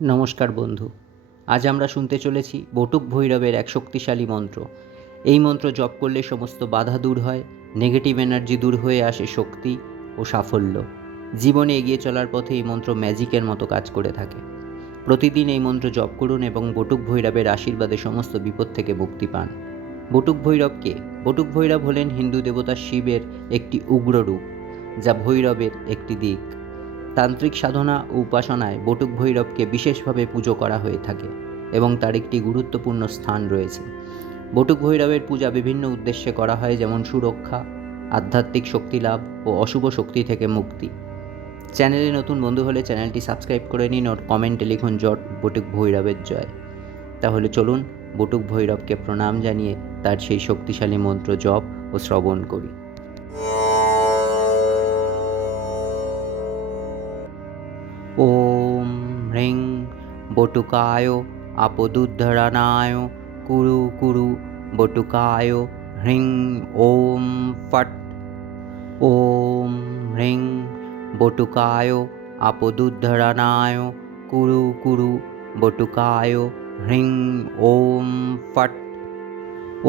নমস্কার বন্ধু। আজ আমরা শুনতে চলেছি বটুক ভৈরবের এক শক্তিশালী মন্ত্র। এই মন্ত্র জপ করলে সমস্ত বাধা দূর হয়, নেগেটিভ এনার্জি দূর হয়ে আসে শক্তি ও সাফল্য। জীবনে এগিয়ে চলার পথে এই মন্ত্র ম্যাজিকের মতো কাজ করে থাকে। প্রতিদিন এই মন্ত্র জপ করুন এবং বটুক ভৈরবের আশীর্বাদে সমস্ত বিপদ থেকে মুক্তি পান। বটুক ভৈরব কে? বটুক ভৈরব হলেন হিন্দু দেবতা শিবের একটি উগ্র রূপ, যা ভৈরবের একটি দিক। তান্ত্রিক সাধনা ও উপাসনায় বটুক ভৈরবকে বিশেষভাবে পুজো করা হয়ে থাকে এবং তার একটি গুরুত্বপূর্ণ স্থান রয়েছে। বটুক ভৈরবের পূজা বিভিন্ন উদ্দেশ্যে করা হয়, যেমন সুরক্ষা, আধ্যাত্মিক শক্তি লাভ ও অশুভ শক্তি থেকে মুক্তি। চ্যানেলে নতুন বন্ধু হলে চ্যানেলটি সাবস্ক্রাইব করে নিন ও কমেন্টে লিখুন জয় বটুক ভৈরবের জয়। তাহলে চলুন বটুক ভৈরবকে প্রণাম জানিয়ে তার সেই শক্তিশালী মন্ত্র জপ ও শ্রবণ করি। ওম হ্রিং বটুকায় আপদুদ্ধরণায় কুরু কুরু বটুকায় হ্রিং ওম ফট। ওম হ্রিং বটুকায় আপদুদ্ধরণায় কুরু কুরু বটুকায় হ্রিং ওম ফট।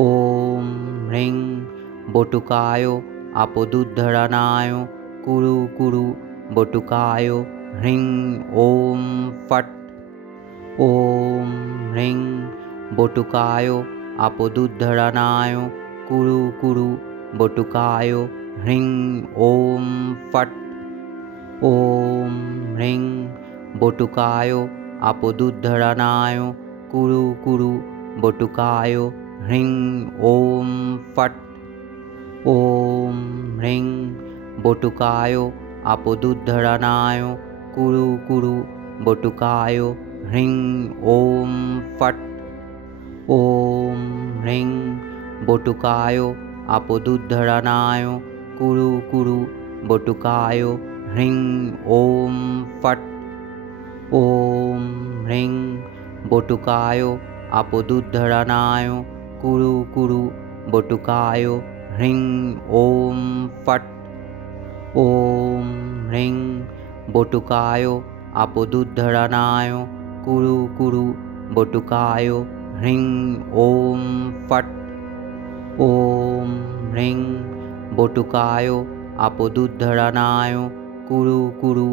ওম হ্রিং বটুকায় আপদুদ্ধরণায় কুরু কুরু বটুকায় হ্রিং ওম ফট। ওম হ্রিং বটুকায় আপদুদ্ধরণায় কুরু কুরু বটুকায় হ্রিং ওম ফট। ওম হ্রিং বটুকায় আপদুদ্ধরণায় কুরু কুরু বটুকায় হ্রিং ওম ফট। ওম হ্রিং বটুকায় আপদুদ্ধরণায় কুরু কুরু বটুকায় হ্রিং ওম ফট। ওম হ্রিং বটুকায় আপদুদ্ধরণায় কুরু কুরু বটুকায় হ্রিং ওম ফট। ওম হ্রিং বটুকায় আপদুদ্ধরণায় কুরু কুরু বটুকায় হ্রিং ওম ফট। ওম হ্রিং বটুকায় আপদুদ্ধরণায় কুরু কুরু বটুকায় হ্রিং ওম ফট। ওম হ্রিং বটুকায় আপদুদ্ধরণায় কুরু কুরু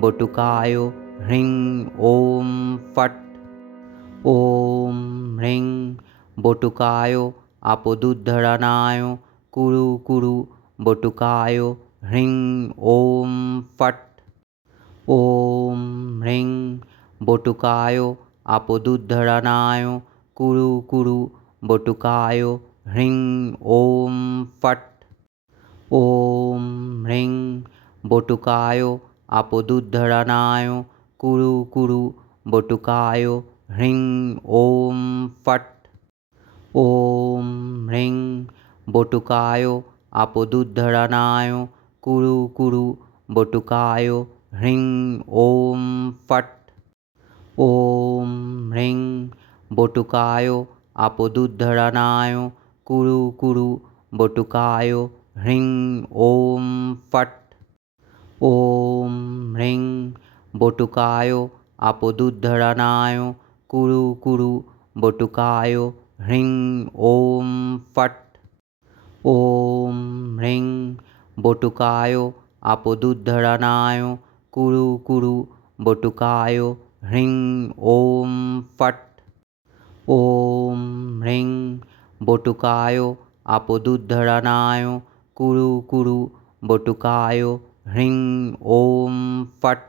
বটুকায় হ্রিং ওম ফট। ওম হ্রিং বটুকায় আপদুদ্ধরণায় কুরু কুরু বটুকায় হ্রিং ওম ফট। ওম হ্রিং বটুকায় আপদুদ্ধরণায় কুরু কুরু বটুকায় হ্রিং ওম ফট। ওম হ্রিং বটুকায় আপদুদ্ধরণায় কুরু কুরু বটুকায় হ্রিং ওম ফট। ওম হ্রিং বটুকায় আপদুদ্ধরণায় কুরু কুরু বটুকায় হ্রিং ওম ফট। ওম হ্রিং বটুকায় আপদুদ্ধরণায় কুরু কুরু বটুকায় হ্রিং ওম ফট। ওম হ্রিং বটুকায় আপদুদ্ধরণায় কুরু কুরু বটুকায় হ্রিং ওম ফট। ওম হ্রিং বটুকায় আপদুদ্ধরণায় কুরু কুরু বটুকায় হ্রিং ওম ফট। ওম হ্রিং বটুকায় আপদুদ্ধরণায় কুরু কুরু বটুকায় হ্রিং ওম ফট।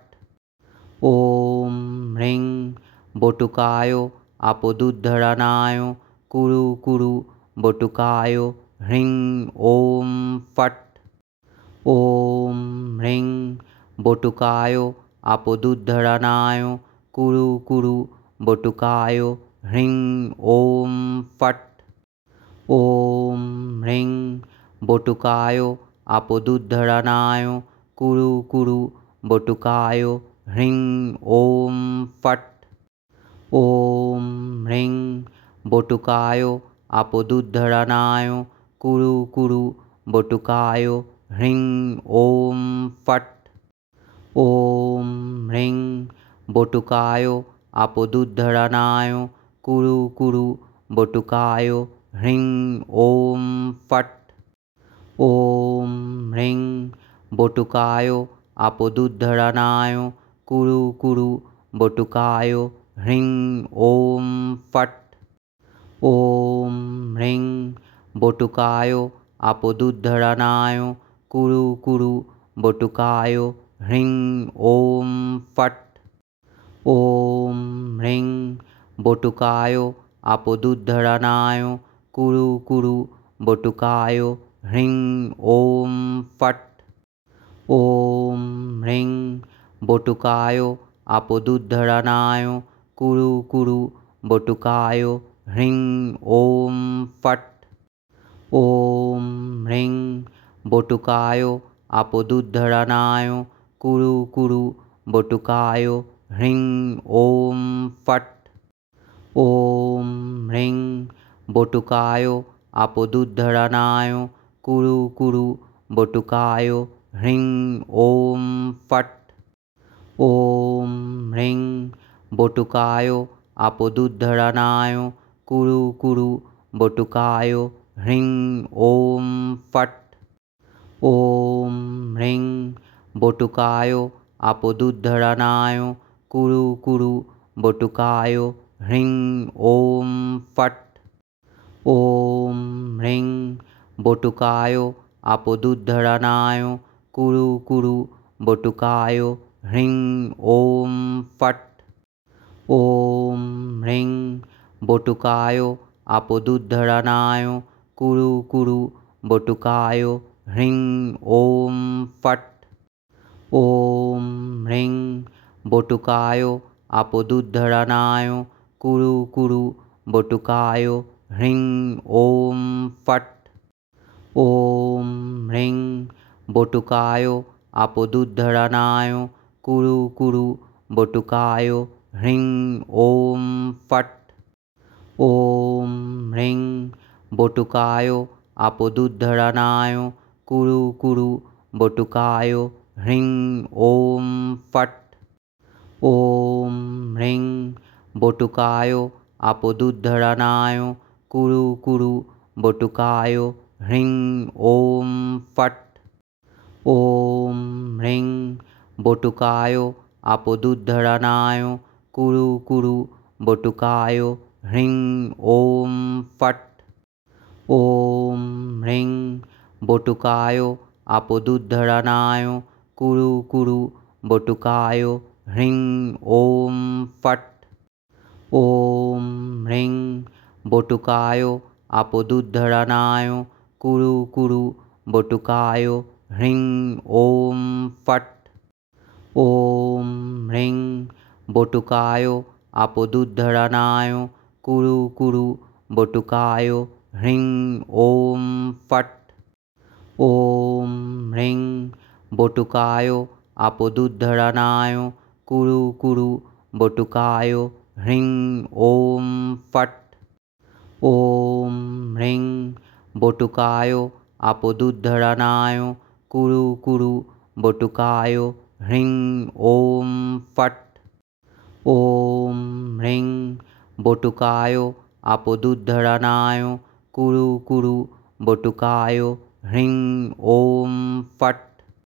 ওম হ্রিং বটুকায় আপদুদ্ধরণায় কুরু কুরু বটুকায় হ্রিং ওম ফট। ওম হ্রিং বটুকায় আপদুদ্ধরণায় কুরু কুরু বটুকায় হ্রিং ওম ফট। ওম হ্রিং বটুকায় আপদুদ্ধরণায় কুরু কুরু বটুকায় হ্রিং ওম ফট। ওম হ্রিং বটুকায় আপদুদ্ধরণায় কুরু কুরু বটুকায় হ্রিং ওম ফট। ওম হ্রিং বটুকায় आपदुद्धरणाय कुरु कुरु बटुकाय ह्रीं ॐ फट्। ॐ ह्रीं बटुकाय आपदुद्धरणाय कुरु कुरु बटुकाय ह्रीं ॐ फट्। ॐ ह्रीं बटुकाय आपदुद्धरणाय कुरु कुरु बटुकाय ह्रीं ॐ फट्। ॐ ह्रीं बटुकाय आपदुद्धरणाय कुरु कुरु बटुकाय ह्रीं ॐ फट्। ॐ ह्रीं बटुकाय आपदुद्धरणाय कुरु कुरु बटुकाय ह्रीं ॐ फट्। ॐ ह्रीं बटुकाय आपदुद्धरणाय कुरु कुरु बटुकाय ह्रीं ॐ फट्। ॐ ह्रीं बटुकाय आपदुद्धरणाय कुरु कुरु बटुकाय ह्रीं ॐ फट्। ॐ ह्रीं बटुकाय आपदुद्धरणाय कुरु कुरु बटुकाय ह्रीं ॐ फट्। ॐ ह्रीं बटुकाय आपदुद्धरणाय कुरु कुरु बटुकाय ह्रीं ॐ फट्। ॐ ह्रीं बटुकाय आपदुद्धरणाय कुरु कुरु बटुकाय ह्रीं ॐ फट्। ॐ ह्रीं बटुकाय आपदुद्धरणाय कुरु कुरु बटुकाय ह्रीं ॐ फट्। ॐ ह्रीं बटुकाय आपदुद्धरणाय कुरु कुरु बटुकाय ह्रीं ॐ फट्। ॐ ह्रीं बटुकाय आपदुद्धरणाय कुरु कुरु बटुकाय ह्रीं ॐ फट्। ॐ ह्रीं बटुकाय आपदुद्धरणाय कुरु कुरु बटुकाय ह्रीं ॐ फट्। ॐ ह्रीं बटुकाय आपदुद्धरणाय कुरु कुरु बटुकाय ह्रीं ॐ फट्। ॐ ह्रीं बटुकाय आपदुद्धरणाय कुरु कुरु बटुकाय ह्रीं ॐ फट्। ॐ ह्रीं बटुकाय आपदुद्धरणाय कुरु कुरु बटुकाय ह्रीं ॐ फट्। ॐ ह्रीं बटुकाय आपदुद्धरणाय कुरु कुरु बटुकाय ह्रीं ॐ फट्। ॐ ह्रीं बटुकाय आपदुद्धरणाय कुरु कुरु बटुकाय ह्रीं ॐ फट्। ॐ ह्रीं बटुकाय आपदुद्धरणाय कुरु कुरु बटुकाय ह्रीं ॐ फट्। ॐ ह्रीं बटुकाय आपदुद्धरणाय कुरु कुरु बटुकाय ह्रीं ॐ फट्। ॐ ह्रीं बटुकाय आपदुद्धरणाय कुरु कुरु बटुकाय ह्रीं ॐ फट्।